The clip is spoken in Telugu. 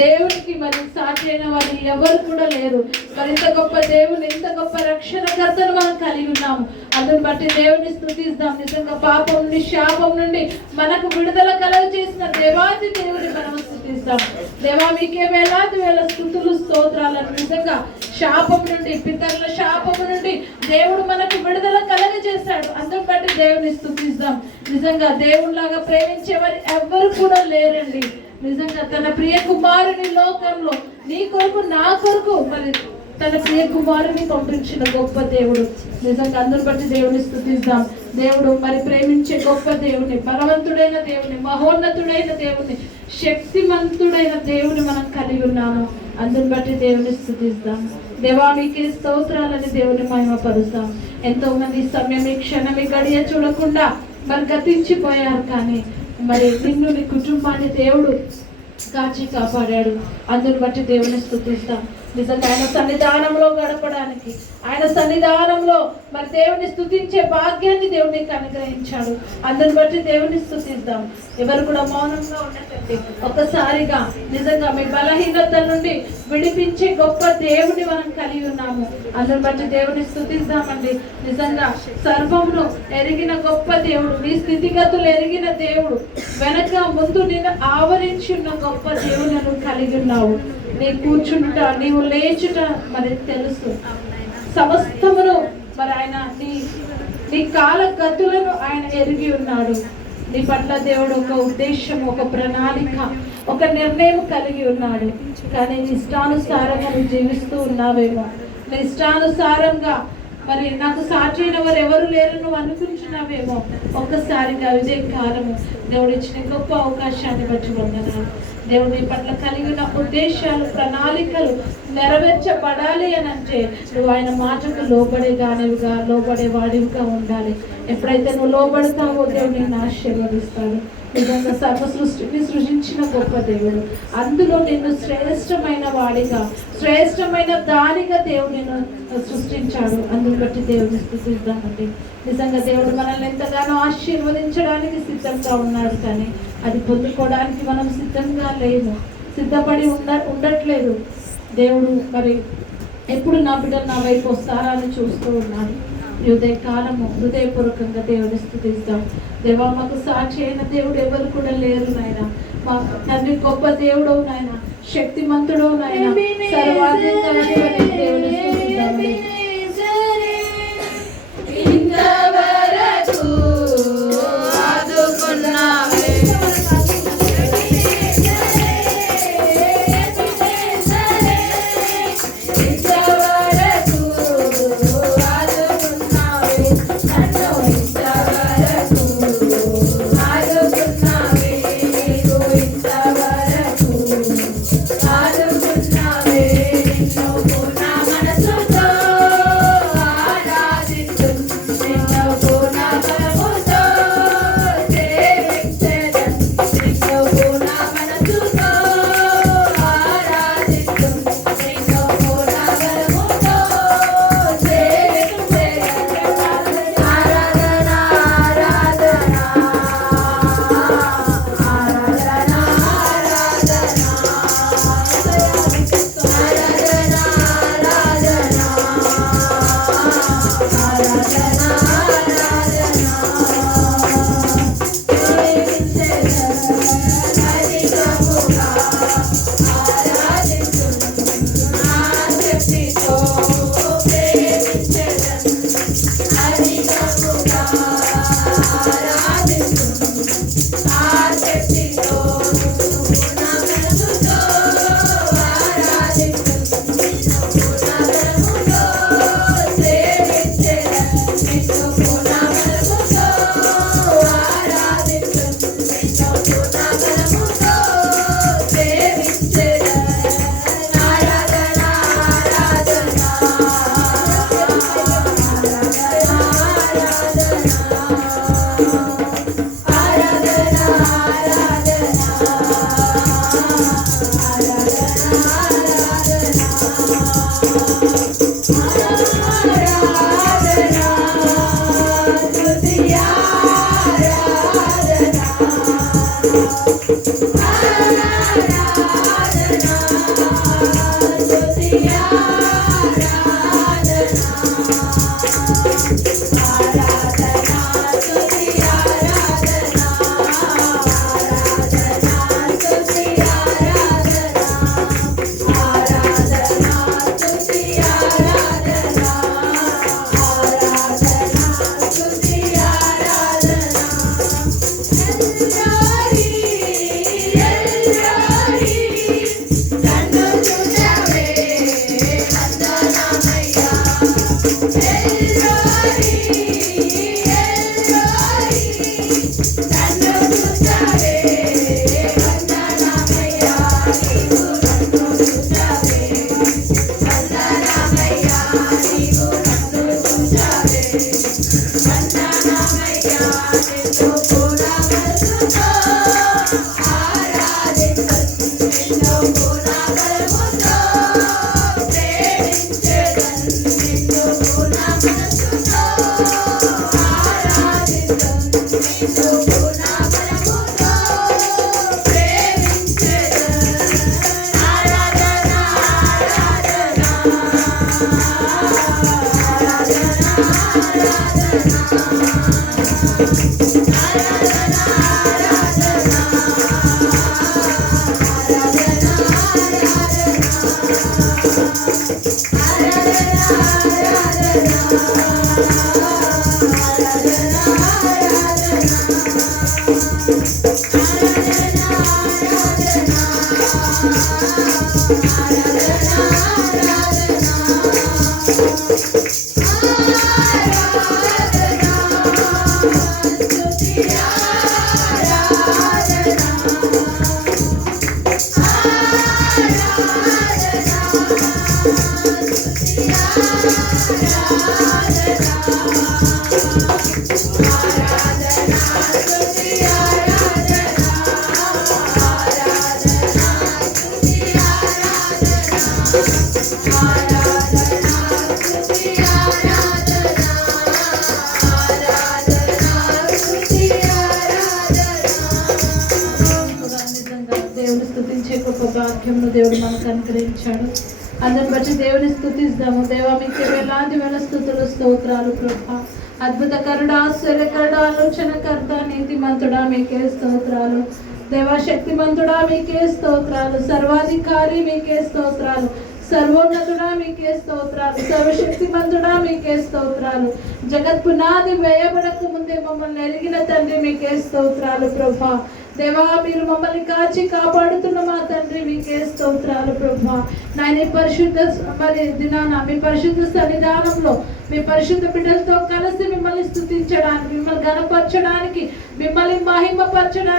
దేవునికి మరి సాటి అయిన వారు ఎవరు కూడా లేరు. మరి ఇంత గొప్ప దేవుని, ఇంత గొప్ప రక్షణకర్తను మనం కలిగి ఉన్నాము. అందుని బట్టి దేవుని స్తుతిస్తాం. నిజంగా పాపం నుండి, శాపం నుండి మనకు విడుదల కలుగ చేసిన దేవాది దేవుని మనం స్తుతిస్తాం. దేవా మీకే వేలాది వేల స్తుతులు, స్తోత్రాలను. నిజంగా శాపం నుండి, పితరుల శాపము నుండి దేవుడు మనకు విడుదల కలుగ చేశాడు. అందుని బట్టి దేవుని స్తుతిస్తాం. నిజంగా దేవుడిలాగా ప్రేమించేవారు ఎవ్వరు కూడా లేరండి. నిజంగా తన ప్రియ కుమారుని లోకంలో నీ కొరకు, నా కొరకు మరి తన ప్రియ కుమారుని పంపించిన గొప్ప దేవుడు. నిజంగా అందుని బట్టి దేవుని స్తుతిస్తాం. దేవుడు మరి ప్రేమించే గొప్ప దేవుని, బలవంతుడైన దేవుని, మహోన్నతుడైన దేవుని, శక్తిమంతుడైన దేవుని మనం కలిగి ఉన్నాము. అందుని బట్టి దేవుని స్తుతిస్తాం. దేవా మీకే స్తోత్రాలని దేవుని మహిమపరుస్తాం. ఎంతో మంది సమయం, ఈ క్షణం, ఈ గడియ చూడకుండా మరి గతించిపోయారు. కానీ మరి నిన్ను, నీ కుటుంబాన్ని దేవుడు కాచి కాపాడాడు. అందుని బట్టి దేవుని స్తుతిస్తాం. నిజంగా ఆయన సన్నిధానంలో గడపడానికి, ఆయన సన్నిధానంలో మరి దేవుని స్తుతించే భాగ్యాన్ని దేవునికి అనుగ్రహించాడు. అందుని బట్టి దేవుని స్తుతిద్దాం. ఎవరు కూడా మౌనంగా ఉండకండి. ఒక్కసారిగా నిజంగా మీ బలహీనత నుండి విడిపించే గొప్ప దేవుని మనం కలిగి ఉన్నాము. అందుని బట్టి దేవుని స్తుతిద్దామండి. నిజంగా సర్వమును ఎరిగిన గొప్ప దేవుడు, నీ స్థితిగతులు ఎరిగిన దేవుడు, వెనక ముందు నిన్ను ఆవరించి ఉన్న గొప్ప దేవుని కలిగి ఉన్నావు. నీ కూర్చుంట, నీవు లేచుట మరి తెలుసు. సమస్తమును మరి ఆయన నీ కాల గతులను ఆయన ఎరిగి ఉన్నాడు. నీ పట్ల దేవుడు ఒక ఉద్దేశం, ఒక ప్రణాళిక, ఒక నిర్ణయం కలిగి ఉన్నాడు. కానీ నీ ఇష్టానుసారంగా నువ్వు జీవిస్తూ ఉన్నావేమో. నీ ఇష్టానుసారంగా మరి నాకు సాటి అయిన వారు ఎవరు లేరు నువ్వు అనుకుంటున్నావేమో. ఒక్కసారిగా ఇదే కాలము దేవుడు ఇచ్చిన గొప్ప అవకాశాన్ని బట్టి వందనాలు. దేవుడు నీ పట్ల కలిగిన ఉద్దేశాలు, ప్రణాళికలు నెరవేర్చబడాలి అని అంటే నువ్వు ఆయన మాటకు లోబడే వాడివిగా ఉండాలి. ఎప్పుడైతే నువ్వు లోబడతావో దేవుడు నిన్ను ఆశీర్వదిస్తాడు. నిజంగా సర్వ సృష్టిని సృజించిన గొప్ప దేవుడు, అందులో నిన్ను శ్రేష్టమైన వాడిగా, శ్రేష్టమైన దానిగా దేవుడు నిన్ను సృష్టించాడు. అందుని బట్టి దేవుడిని స్తుతిద్దామండి. నిజంగా దేవుడు మనల్ని ఎంతగానో ఆశీర్వదించడానికి సిద్ధంగా ఉన్నాడు. కానీ అది పొందుకోవడానికి మనం సిద్ధంగా లేము, సిద్ధపడి ఉండట్లేదు. దేవుడు మరి ఎప్పుడు నా బిడ్డలు నా వైపు వస్తారా అని చూస్తూ ఉన్నాడు. ఉదయ కాలము హృదయపూర్వకంగా దేవుని స్తుతిస్తాం. దేవా మాకు సాక్షి అయిన దేవుడు ఎవరు కూడా లేరు నాయన. మా తండ్రి గొప్ప దేవుడు నాయన, శక్తిమంతుడు నాయన, సర్వాధికారి దేవుని స్తుతిస్తామండి. ఆదుకున్నావే నిన్ను పూర్ణ మనసుతో దేవుని స్తుతించే గొప్ప భాగ్యమును దేవుడు మనకు అనుగ్రహించాడు. అందరిని బట్టి దేవుని స్తుతిస్తాము. దేవా మీకు వేలాది వేల స్తుతులు, స్తోత్రాలు ప్రభా. అద్భుతకరుడా, ఆశ్చర్యకరుడా, ఆలోచనకర్త, నీతిమంతుడా మీకే స్తోత్రాలు. దేవా శక్తిమంతుడా మీకే స్తోత్రాలు. సర్వాధికారి మీకే స్తోత్రాలు. సర్వోన్నతుడా మీకే స్తోత్రాలు. సర్వశక్తిమంతుడా మీకే స్తోత్రాలు. జగత్ పునాది వేయబడక ముందే మమ్మల్ని ఎరిగిన తండ్రి మీకే స్తోత్రాలు ప్రభా. దేవా మీరు మమ్మల్ని కాచి కాపాడుతున్న మా తండ్రి మీకే స్తోత్రాలు ప్రభా. నాయన పరిశుద్ధ దినాన మీ పరిశుద్ధ సన్నిధానంలో మీ పరిశుద్ధ బిడ్డలతో కలిసి మిమ్మల్ని స్తుతించడానికి, మిమ్మల్ని గణపరచడానికి, మిమ్మల్ని మహిమపరచడానికి